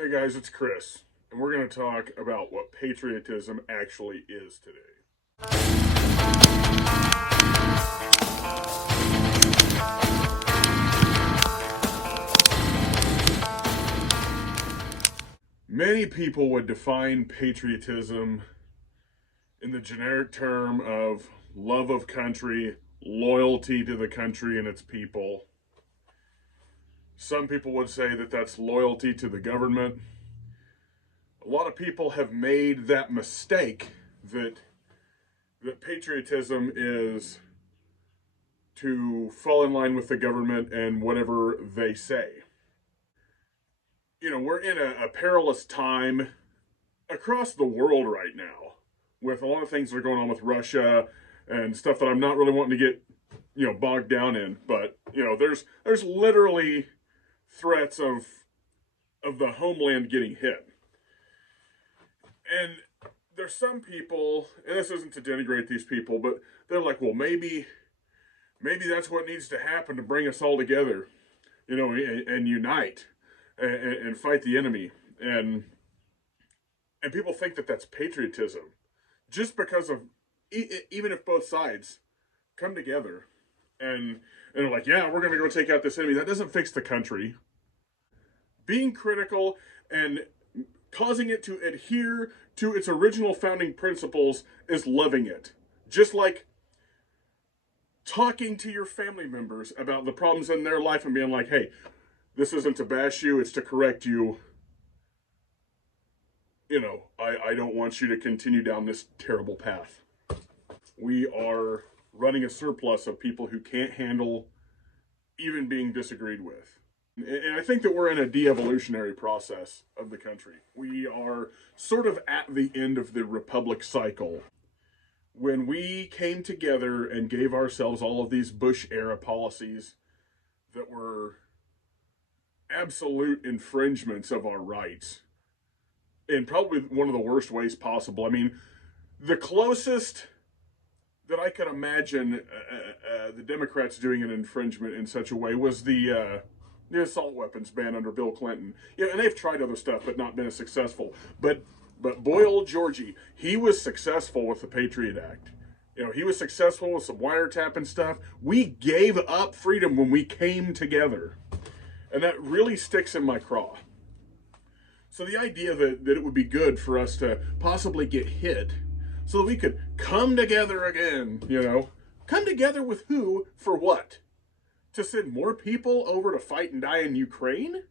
Hey guys, it's Chris, and we're going to talk about what patriotism actually is today. Many people would define patriotism in the generic term of love of country, loyalty to the country and its people. Some people would say that that's loyalty to the government. A lot of people have made that mistake that patriotism is to fall in line with the government and whatever they say. You know, we're in a perilous time across the world right now with a lot of things that are going on with Russia and stuff that I'm not really wanting to get, bogged down in. But, there's literally threats of the homeland getting hit. And there's some people, and this isn't to denigrate these people, but they're like, well, maybe that's what needs to happen to bring us all together, and unite and fight the enemy. And people think that that's patriotism just because of, even if both sides come together and they're like, yeah, we're going to go take out this enemy. That doesn't fix the country. Being critical and causing it to adhere to its original founding principles is loving it. Just like talking to your family members about the problems in their life and being like, hey, this isn't to bash you, it's to correct you. I don't want you to continue down this terrible path. We are running a surplus of people who can't handle even being disagreed with. And I think that we're in a de-evolutionary process of the country. We are sort of at the end of the republic cycle. When we came together and gave ourselves all of these Bush-era policies that were absolute infringements of our rights, in probably one of the worst ways possible. I mean, the closest that I could imagine the Democrats doing an infringement in such a way was the assault weapons ban under Bill Clinton. And they've tried other stuff, but not been as successful. But boy, old Georgie, he was successful with the Patriot Act. He was successful with some wiretap and stuff. We gave up freedom when we came together. And that really sticks in my craw. So the idea that it would be good for us to possibly get hit so that we could come together again, come together with who for what? To send more people over to fight and die in Ukraine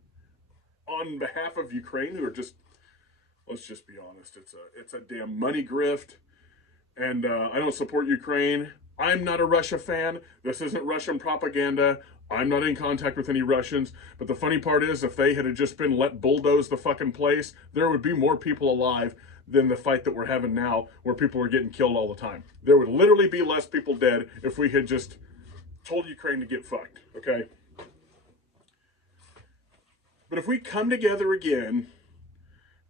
on behalf of Ukraine who are just, let's just be honest, it's a damn money grift. And I don't support Ukraine. I'm not a Russia fan. This isn't Russian propaganda. I'm not in contact with any Russians. But the funny part is, if they had just been let bulldoze the fucking place, there would be more people alive than the fight that we're having now, where people are getting killed all the time. There would literally be less people dead if we had just told Ukraine to get fucked, okay? But if we come together again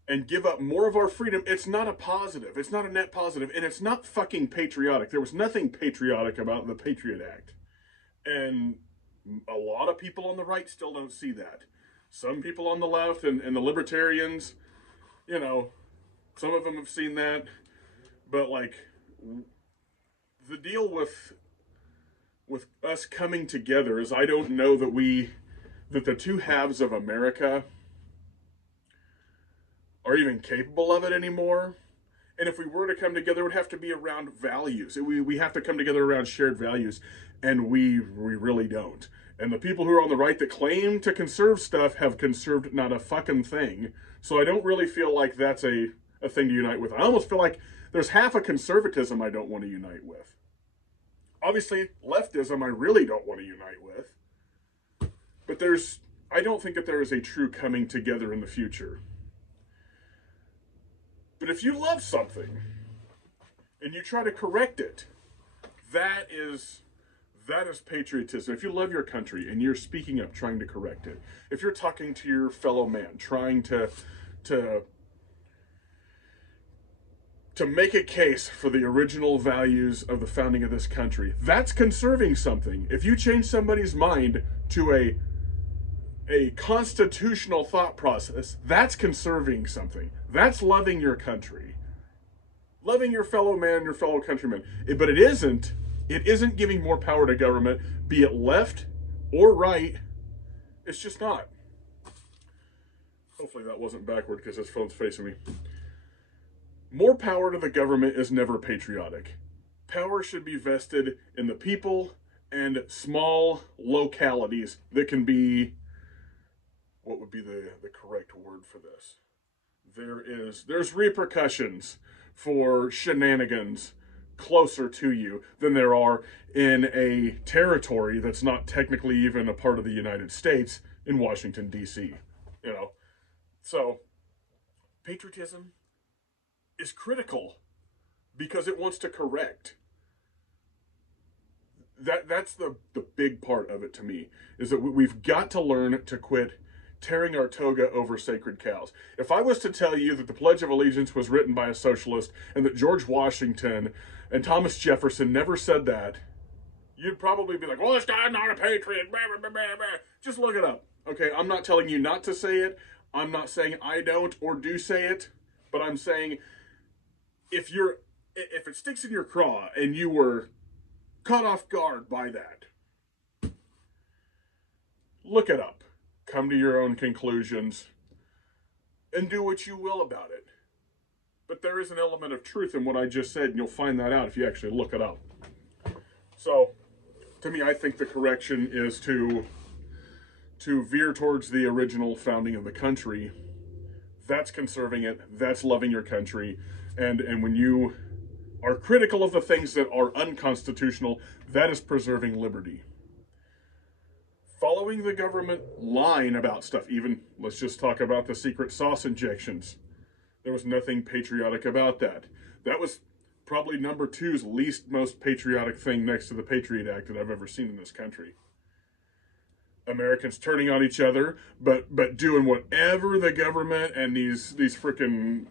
and give up more of our freedom, it's not a positive. It's not a net positive, and it's not fucking patriotic. There was nothing patriotic about the Patriot Act. And a lot of people on the right still don't see that. Some people on the left and the libertarians, some of them have seen that. But the deal with us coming together is, I don't know that the two halves of America are even capable of it anymore. And if we were to come together, it would have to be around values. We have to come together around shared values, and we really don't. And the people who are on the right that claim to conserve stuff have conserved not a fucking thing. So I don't really feel like that's a thing to unite with. I almost feel like there's half a conservatism I don't want to unite with. Obviously, leftism I really don't want to unite with. But I don't think that there is a true coming together in the future. But if you love something and you try to correct it, that is patriotism. If you love your country and you're speaking up, trying to correct it, if you're talking to your fellow man, trying to make a case for the original values of the founding of this country, that's conserving something. If you change somebody's mind to a a constitutional thought process, that's conserving something. That's loving your country. Loving your fellow man, your fellow countrymen. But it isn't giving more power to government, be it left or right. It's just not. Hopefully that wasn't backward because this phone's facing me. More power to the government is never patriotic. Power should be vested in the people and small localities that can be, what would be the correct word for this? There's repercussions for shenanigans closer to you than there are in a territory that's not technically even a part of the United States in Washington, D.C. You know, so patriotism is critical because it wants to correct. That's the big part of it to me, is that we've got to learn to quit tearing our toga over sacred cows. If I was to tell you that the Pledge of Allegiance was written by a socialist and that George Washington and Thomas Jefferson never said that, you'd probably be like, well, this guy's not a patriot. Blah, blah, blah, blah. Just look it up. Okay, I'm not telling you not to say it. I'm not saying I don't or do say it, but I'm saying if it sticks in your craw and you were caught off guard by that, look it up. Come to your own conclusions and do what you will about it. But there is an element of truth in what I just said, and you'll find that out if you actually look it up. So, to me, I think the correction is to veer towards the original founding of the country. That's conserving it. That's loving your country. And when you are critical of the things that are unconstitutional, that is preserving liberty. Following the government line about stuff, even, let's just talk about the secret sauce injections. There was nothing patriotic about that. That was probably number two's least most patriotic thing next to the Patriot Act that I've ever seen in this country. Americans turning on each other, but doing whatever the government and these frickin'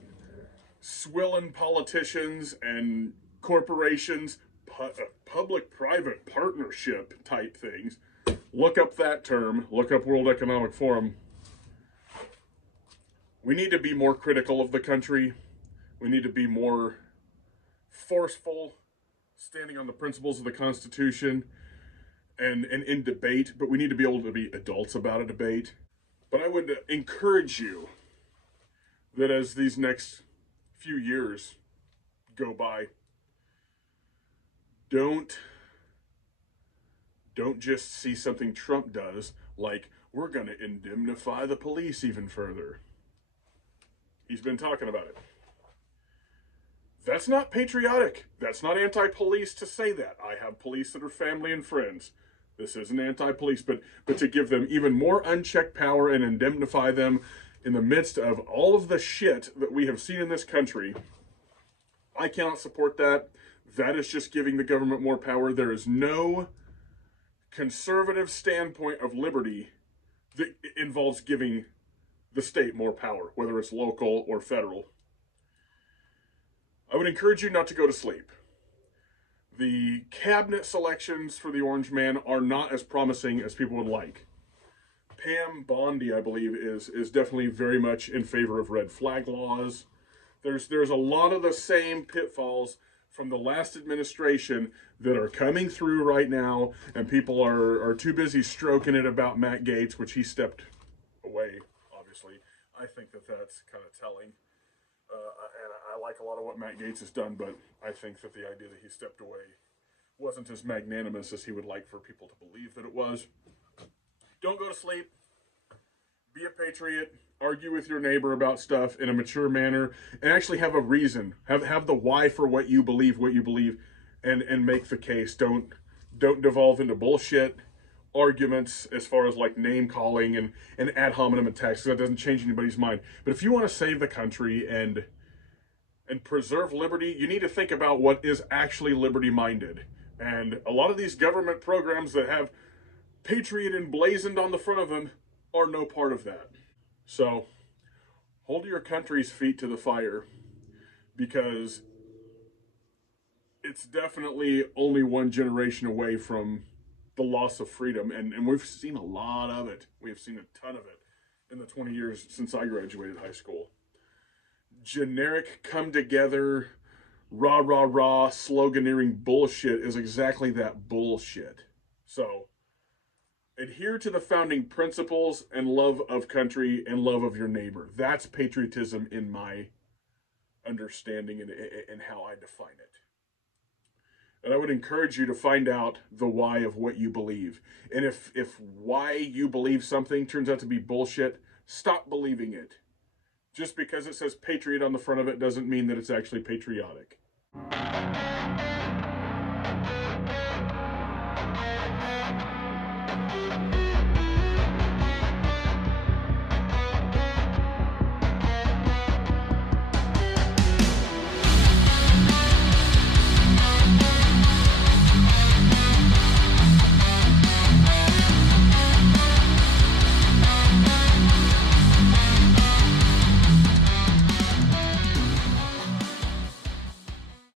swilling politicians and corporations, public-private partnership type things. Look up that term. Look up World Economic Forum. We need to be more critical of the country. We need to be more forceful, standing on the principles of the Constitution and in debate. But we need to be able to be adults about a debate. But I would encourage you that as these next few years go by, don't just see something Trump does, like, we're going to indemnify the police even further. He's been talking about it. That's not patriotic. That's not anti-police to say that. I have police that are family and friends. This isn't anti-police, but to give them even more unchecked power and indemnify them in the midst of all of the shit that we have seen in this country, I cannot support that. That is just giving the government more power. There is no conservative standpoint of liberty that involves giving the state more power, whether it's local or federal. I would encourage you not to go to sleep. The cabinet selections for the Orange Man are not as promising as people would like. Pam Bondi, I believe, is definitely very much in favor of red flag laws. There's a lot of the same pitfalls from the last administration that are coming through right now, and people are too busy stroking it about Matt Gaetz, which he stepped away, obviously. I think that's kind of telling. And I like a lot of what Matt Gaetz has done, but I think that the idea that he stepped away wasn't as magnanimous as he would like for people to believe that it was. Don't go to sleep. Be a patriot. Argue with your neighbor about stuff in a mature manner, and actually have a reason. Have the why for what you believe, and make the case. Don't devolve into bullshit arguments as far as like name calling and ad hominem attacks, because that doesn't change anybody's mind. But if you want to save the country and preserve liberty, you need to think about what is actually liberty minded. And a lot of these government programs that have patriot emblazoned on the front of them are no part of that. So hold your country's feet to the fire, because it's definitely only one generation away from the loss of freedom, and we've seen a lot of it. We have seen a ton of it in the 20 years since I graduated high school. Generic come together, rah, rah, rah, sloganeering bullshit is exactly that, bullshit. So, adhere to the founding principles and love of country and love of your neighbor. That's patriotism in my understanding and how I define it. And I would encourage you to find out the why of what you believe. And if why you believe something turns out to be bullshit, stop believing it. Just because it says patriot on the front of it doesn't mean that it's actually patriotic.